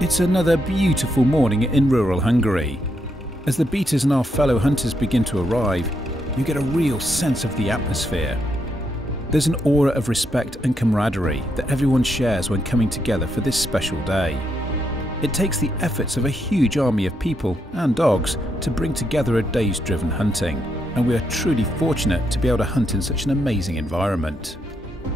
It's another beautiful morning in rural Hungary. As the beaters and our fellow hunters begin to arrive, you get a real sense of the atmosphere. There's an aura of respect and camaraderie that everyone shares when coming together for this special day. It takes the efforts of a huge army of people and dogs to bring together a day's driven hunting, and we are truly fortunate to be able to hunt in such an amazing environment.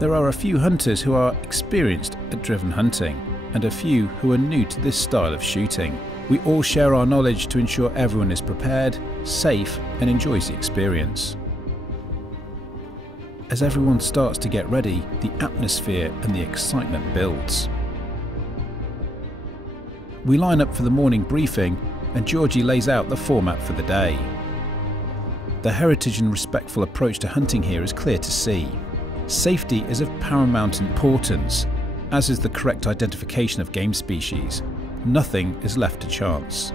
There are a few hunters who are experienced at driven hunting, and a few who are new to this style of shooting. We all share our knowledge to ensure everyone is prepared, safe, and enjoys the experience. As everyone starts to get ready, the atmosphere and the excitement builds. We line up for the morning briefing, and Georgie lays out the format for the day. The heritage and respectful approach to hunting here is clear to see. Safety is of paramount importance, as is the correct identification of game species. Nothing is left to chance.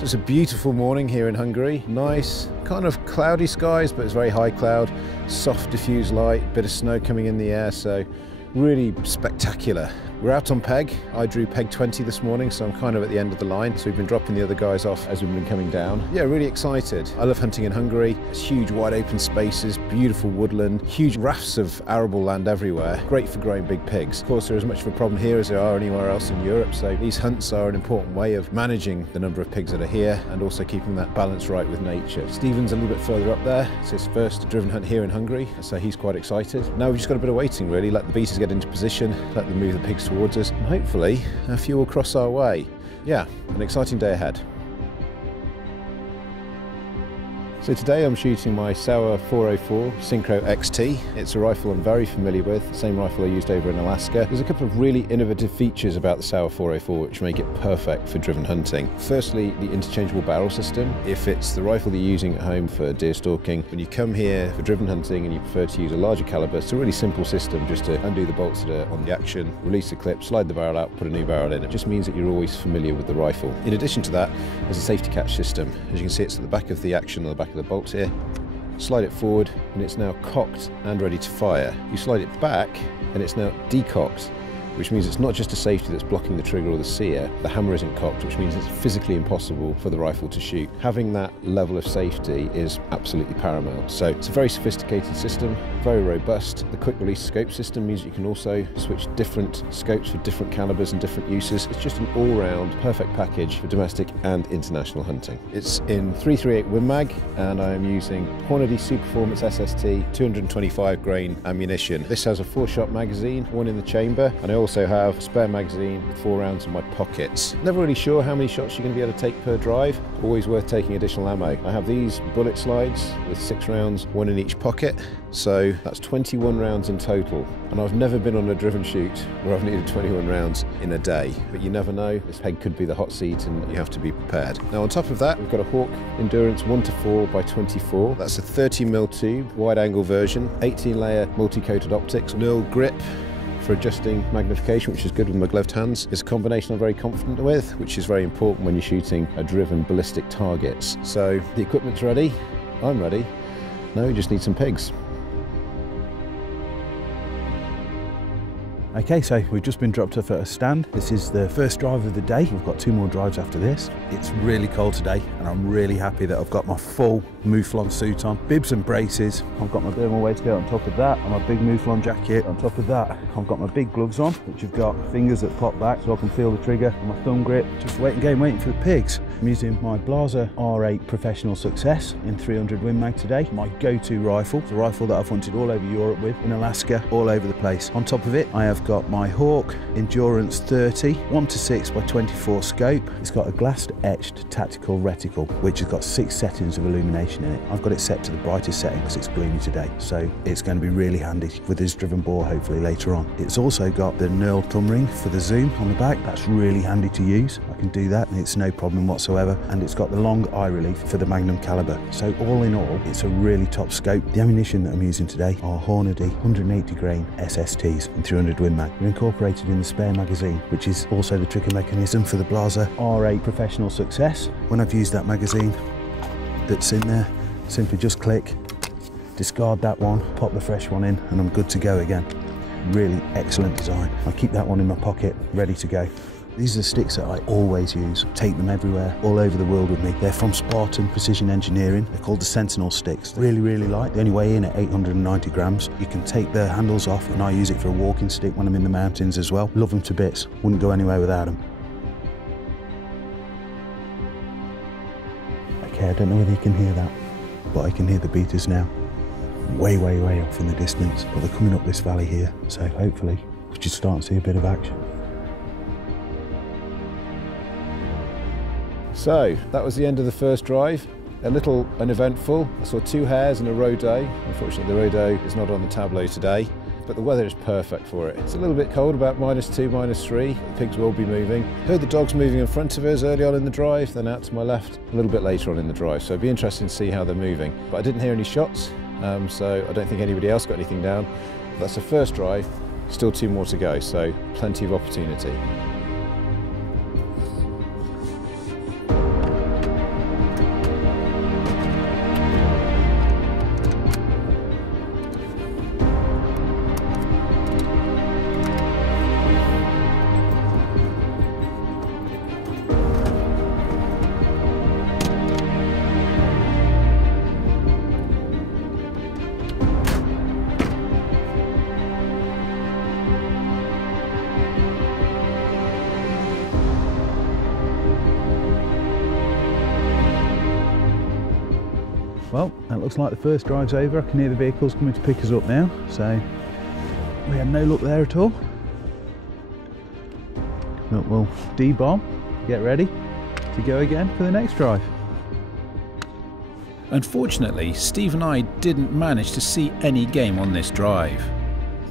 It's a beautiful morning here in Hungary. Nice, kind of cloudy skies, but it's very high cloud, soft diffused light, bit of snow coming in the air, so really spectacular. We're out on peg. I drew peg 20 this morning, so I'm kind of at the end of the line. So we've been dropping the other guys off as we've been coming down. Yeah, really excited. I love hunting in Hungary. It's huge wide open spaces, beautiful woodland, huge rafts of arable land everywhere. Great for growing big pigs. Of course, there is as much of a problem here as there are anywhere else in Europe. So these hunts are an important way of managing the number of pigs that are here and also keeping that balance right with nature. Stephen's a little bit further up there. It's his first driven hunt here in Hungary, so he's quite excited. Now we've just got a bit of waiting really. Let the beaters get into position, let them move the pigs towards us, and hopefully a few will cross our way. Yeah, an exciting day ahead. So today I'm shooting my Sauer 404 Synchro XT. It's a rifle I'm very familiar with, the same rifle I used over in Alaska. There's a couple of really innovative features about the Sauer 404 which make it perfect for driven hunting. Firstly, the interchangeable barrel system. If it's the rifle that you're using at home for deer stalking, when you come here for driven hunting and you prefer to use a larger caliber, it's a really simple system just to undo the bolts that are on the action, release the clip, slide the barrel out, put a new barrel in. It just means that you're always familiar with the rifle. In addition to that, there's a safety catch system. As you can see, it's at the back of the action on the back of the bolts here. Slide it forward and it's now cocked and ready to fire. You slide it back and it's now decocked, which means it's not just a safety that's blocking the trigger or the sear. The hammer isn't cocked, which means it's physically impossible for the rifle to shoot. Having that level of safety is absolutely paramount. So it's a very sophisticated system, very robust. The quick release scope system means you can also switch different scopes for different calibers and different uses. It's just an all-round perfect package for domestic and international hunting. It's in 338 Win Mag, and I am using Hornady Super Performance SST 225 grain ammunition. This has a 4-shot magazine, one in the chamber, and I also have a spare magazine with 4 rounds in my pockets. Never really sure how many shots you're going to be able to take per drive. Always worth taking additional ammo. I have these bullet slides with 6 rounds, 1 in each pocket. So that's 21 rounds in total. And I've never been on a driven shoot where I've needed 21 rounds in a day. But you never know, this peg could be the hot seat and you have to be prepared. Now on top of that, we've got a Hawk Endurance 1:4 by 24. That's a 30mm tube, wide angle version, 18-layer multi-coated optics, knurled grip for adjusting magnification, which is good with my gloved hands. It's a combination I'm very confident with, which is very important when you're shooting a driven ballistic targets. So the equipment's ready, I'm ready. Now we just need some pigs. Okay, so we've just been dropped off at a stand. This is the first drive of the day. We've got 2 more drives after this. It's really cold today, and I'm really happy that I've got my full Mouflon suit on. Bibs and braces. I've got my thermal waistcoat on top of that, and my big Mouflon jacket on top of that. I've got my big gloves on, which have got fingers that pop back so I can feel the trigger, and my thumb grip. Just waiting game, waiting for the pigs. I'm using my Blaser R8 Professional Success in 300 Win Mag today. My go-to rifle. It's a rifle that I've hunted all over Europe with, in Alaska, all over the place. On top of it, I have I've got my Hawk Endurance 30 1:6 by 24 scope. It's got a glassed etched tactical reticle which has got 6 settings of illumination in it. I've got it set to the brightest setting because it's gloomy today, so it's going to be really handy with this driven bore hopefully later on. It's also got the knurled thumb ring for the zoom on the back. That's really handy to use. I can do that and it's no problem whatsoever, and it's got the long eye relief for the Magnum caliber. So all in all, it's a really top scope. The ammunition that I'm using today are Hornady 180 grain SSTs and 300 Win Mag. They're incorporated in the spare magazine, which is also the trigger mechanism for the Blaser R8 Professional Success. When I've used that magazine that's in there, simply just click, discard that one, pop the fresh one in, and I'm good to go again. Really excellent design. I keep that one in my pocket, ready to go. These are the sticks that I always use. Take them everywhere, all over the world with me. They're from Spartan Precision Engineering. They're called the Sentinel Sticks. Really, really light. They only weigh in at 890 grams. You can take the handles off, and I use it for a walking stick when I'm in the mountains as well. Love them to bits. Wouldn't go anywhere without them. Okay, I don't know whether you can hear that, but I can hear the beaters now. Way, way, way off in the distance, but they're coming up this valley here, so hopefully we should start to see a bit of action. So that was the end of the first drive. A little uneventful. I saw 2 hares and a roe-doe. Unfortunately, the roe-doe is not on the tableau today, but the weather is perfect for it. It's a little bit cold, about -2, -3. The pigs will be moving. Heard the dogs moving in front of us early on in the drive, then out to my left a little bit later on in the drive. So it'd be interesting to see how they're moving. But I didn't hear any shots, so I don't think anybody else got anything down. But that's the first drive. Still 2 more to go, so plenty of opportunity. Well, that looks like the first drive's over. I can hear the vehicles coming to pick us up now, so we had no luck there at all. But we'll D-bomb, get ready to go again for the next drive. Unfortunately, Steve and I didn't manage to see any game on this drive.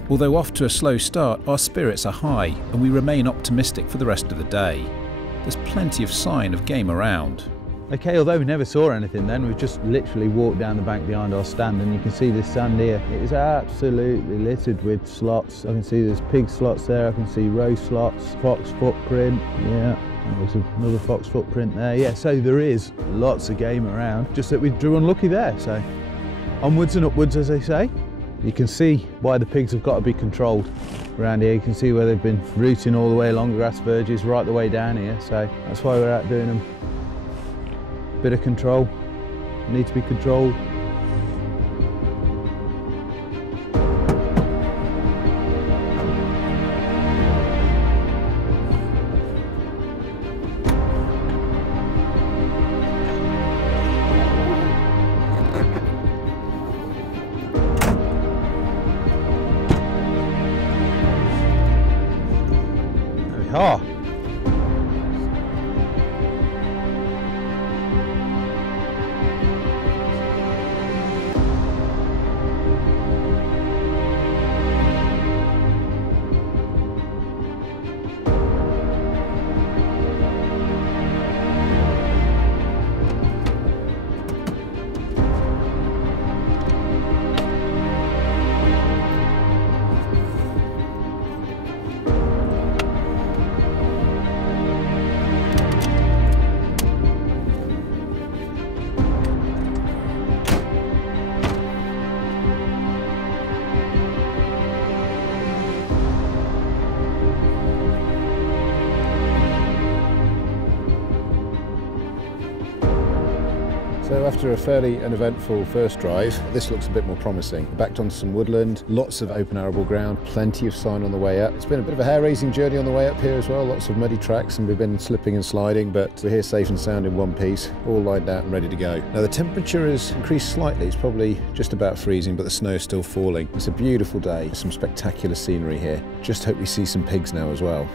Although off to a slow start, our spirits are high and we remain optimistic for the rest of the day. There's plenty of sign of game around. Okay, although we never saw anything then, we've just literally walked down the bank behind our stand, and you can see this sand here. It is absolutely littered with slots. I can see there's pig slots there, I can see roe slots, fox footprint, yeah, and there's another fox footprint there. Yeah, so there is lots of game around, just that we drew unlucky there. So onwards and upwards, as they say. You can see why the pigs have got to be controlled around here. You can see where they've been rooting all the way along the grass verges right the way down here, so that's why we're out doing them. Bit of control, need to be controlled. There we are. So after a fairly uneventful first drive, this looks a bit more promising. Backed onto some woodland, lots of open arable ground, plenty of sign on the way up. It's been a bit of a hair-raising journey on the way up here as well, lots of muddy tracks, and we've been slipping and sliding, but we're here safe and sound in one piece, all lined out and ready to go. Now the temperature has increased slightly, it's probably just about freezing, but the snow is still falling. It's a beautiful day, some spectacular scenery here. Just hope we see some pigs now as well.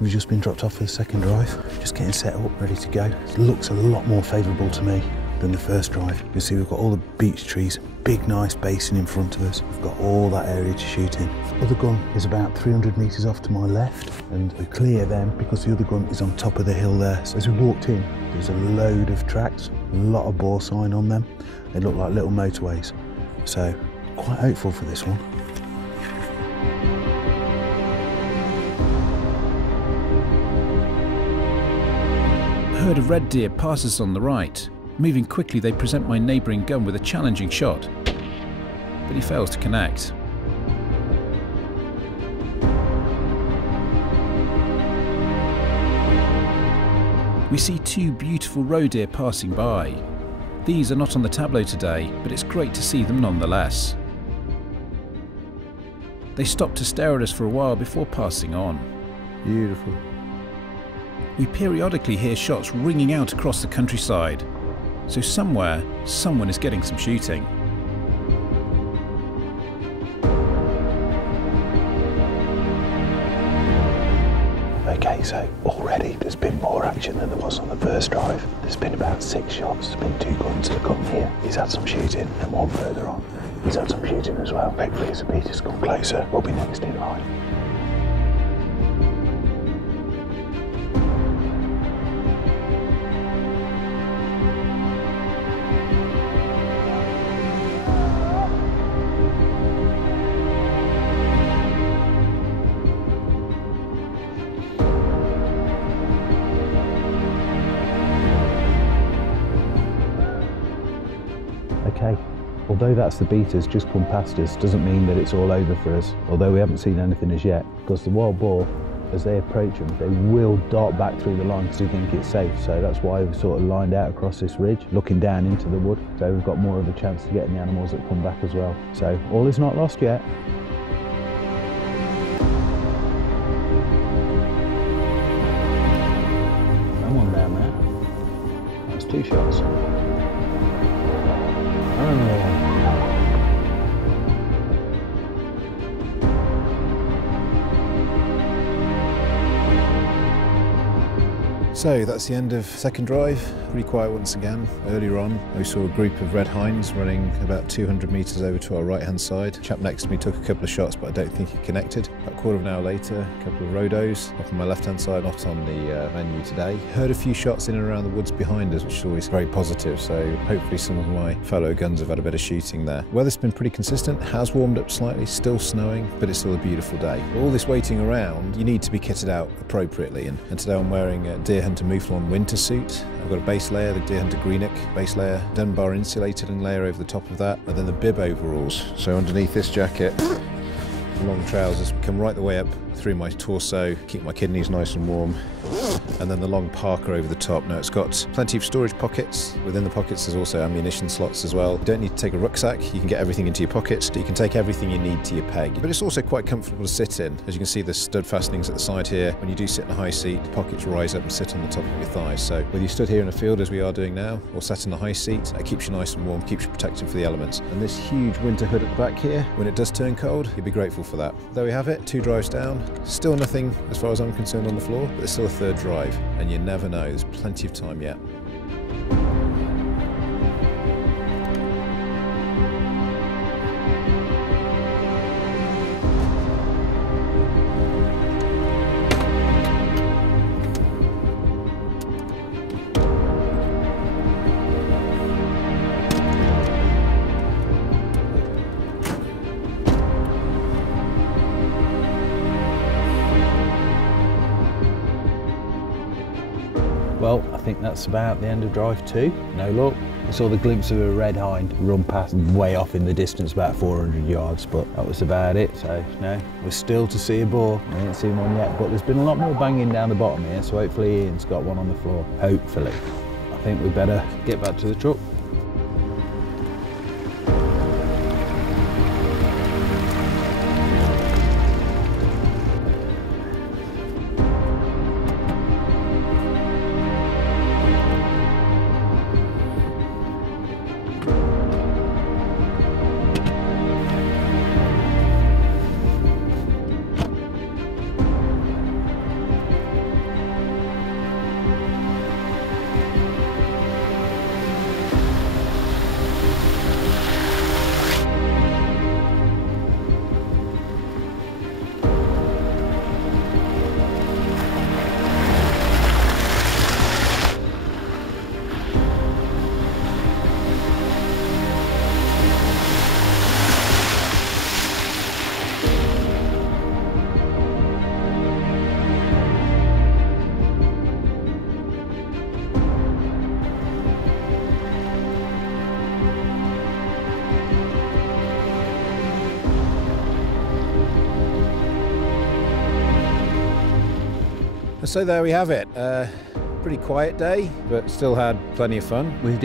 We've just been dropped off for the second drive, just getting set up, ready to go. It looks a lot more favourable to me than the first drive. You can see we've got all the beech trees, big nice basin in front of us. We've got all that area to shoot in. The other gun is about 300 metres off to my left, and we clear them because the other gun is on top of the hill there. So as we walked in, there's a load of tracks, a lot of boar sign on them. They look like little motorways. So quite hopeful for this one. A herd of red deer passes on the right. Moving quickly, they present my neighbouring gun with a challenging shot, but he fails to connect. We see two beautiful roe deer passing by. These are not on the tableau today, but it's great to see them nonetheless. They stop to stare at us for a while before passing on. Beautiful. We periodically hear shots ringing out across the countryside, so somewhere, someone is getting some shooting. Okay, so already there's been more action than there was on the first drive. There's been about 6 shots, there's been 2 guns that have come here. He's had some shooting, and one further on, he's had some shooting as well. Hopefully as the beaters come closer, we'll be next in line. Okay, although that's the beaters just come past us, doesn't mean that it's all over for us, although we haven't seen anything as yet, because the wild boar, as they approach them, they will dart back through the line because they think it's safe. So that's why we've sort of lined out across this ridge, looking down into the wood, so we've got more of a chance to getting the animals that come back as well. So all is not lost yet. Come on down there. That's 2 shots. So that's the end of second drive. Pretty quiet once again. Earlier on, we saw a group of red hinds running about 200 metres over to our right-hand side. The chap next to me took a couple of shots, but I don't think he connected. About a quarter of an hour later, a couple of rodos up on my left-hand side, not on the menu today. Heard a few shots in and around the woods behind us, which is always very positive. So hopefully some of my fellow guns have had a bit of shooting there. Weather's been pretty consistent, has warmed up slightly, still snowing, but it's still a beautiful day. All this waiting around, you need to be kitted out appropriately. And today I'm wearing a Deerhunter Mouflon winter suit. I've got a base layer, the Deerhunter Greenock base layer, Dunbar insulating layer over the top of that, and then the bib overalls. So underneath this jacket, long trousers come right the way up through my torso, keep my kidneys nice and warm, and then the long parka over the top. Now it's got plenty of storage pockets. Within the pockets there's also ammunition slots as well. You don't need to take a rucksack, you can get everything into your pockets. You can take everything you need to your peg. But it's also quite comfortable to sit in. As you can see, the stud fastenings at the side here. When you do sit in a high seat, the pockets rise up and sit on the top of your thighs. So whether you stood here in a field as we are doing now, or sat in the high seat, that keeps you nice and warm, keeps you protected for the elements. And this huge winter hood at the back here, when it does turn cold, you'll be grateful for that. There we have it, 2 drives down. Still nothing as far as I'm concerned on the floor, but there's still a 3rd drive, and you never know, there's plenty of time yet. Well, I think that's about the end of drive 2. No luck. I saw the glimpse of a red hind run past way off in the distance, about 400 yards, but that was about it. So no, we're still to see a boar. I haven't seen one yet, but there's been a lot more banging down the bottom here, so hopefully Ian's got one on the floor. Hopefully. I think we better get back to the truck. So there we have it. Pretty quiet day, but still had plenty of fun. We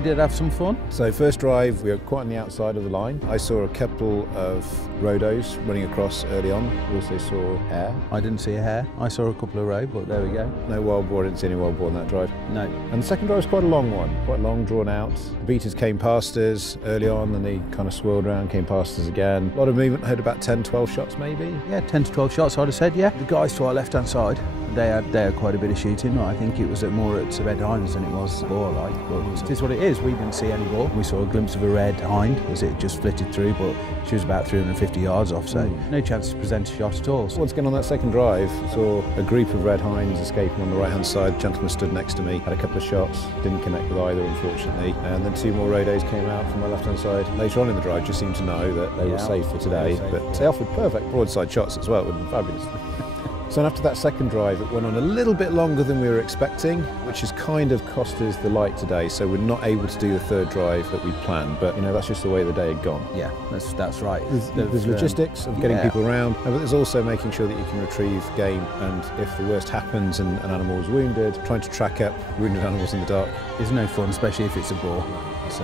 did have some fun. So first drive, we were quite on the outside of the line. I saw a couple of rhodos running across early on. We also saw hare. I didn't see a hare. I saw a couple of roe, but there we go. No wild boar, didn't see any wild boar on that drive. No. And the second drive was quite a long one, quite long, drawn out. The beaters came past us early on, and they kind of swirled around, came past us again. A lot of movement, heard about 10, 12 shots maybe. Yeah, 10 to 12 shots, I'd have said, yeah. The guys to our left-hand side, they had quite a bit of shooting. I think it was more at red hinds than it was boar, like. But it is what it is. We didn't see any boar. We saw a glimpse of a red hind as it just flitted through, but she was about 350 yards off, so no chance to present a shot at all. Once again on that second drive, saw a group of red hinds escaping on the right-hand side. The gentleman stood next to me, had a couple of shots, didn't connect with either, unfortunately. And then two more rhodos came out from my left-hand side. Later on in the drive, just seemed to know that they were safe for today, but they offered perfect broadside shots as well. It would have been fabulous. So after that second drive, it went on a little bit longer than we were expecting, which has kind of cost us the light today. So we're not able to do the third drive that we planned. But, you know, that's just the way the day had gone. Yeah, that's right. There's logistics of getting people around, but there's also making sure that you can retrieve game. And if the worst happens and an animal is wounded, trying to track up wounded animals in the dark is no fun, especially if it's a boar.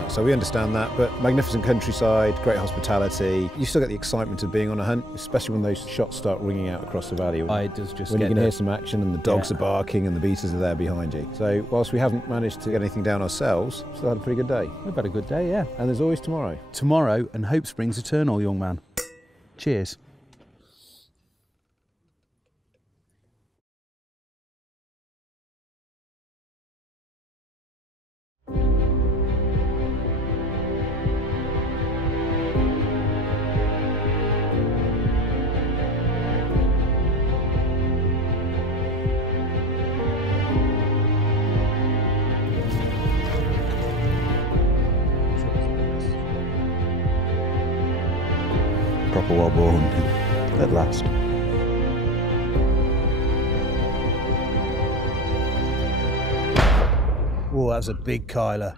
So we understand that, but magnificent countryside, great hospitality. You still get the excitement of being on a hunt, especially when those shots start ringing out across the valley. When you can hear some action and the dogs are barking and the beaters are there behind you. So whilst we haven't managed to get anything down ourselves, we still had a pretty good day. We've had a good day, yeah. And there's always tomorrow. Tomorrow, and hope springs eternal, young man. Cheers. Proper wild boar hunting at last. Oh, that's a big kyler.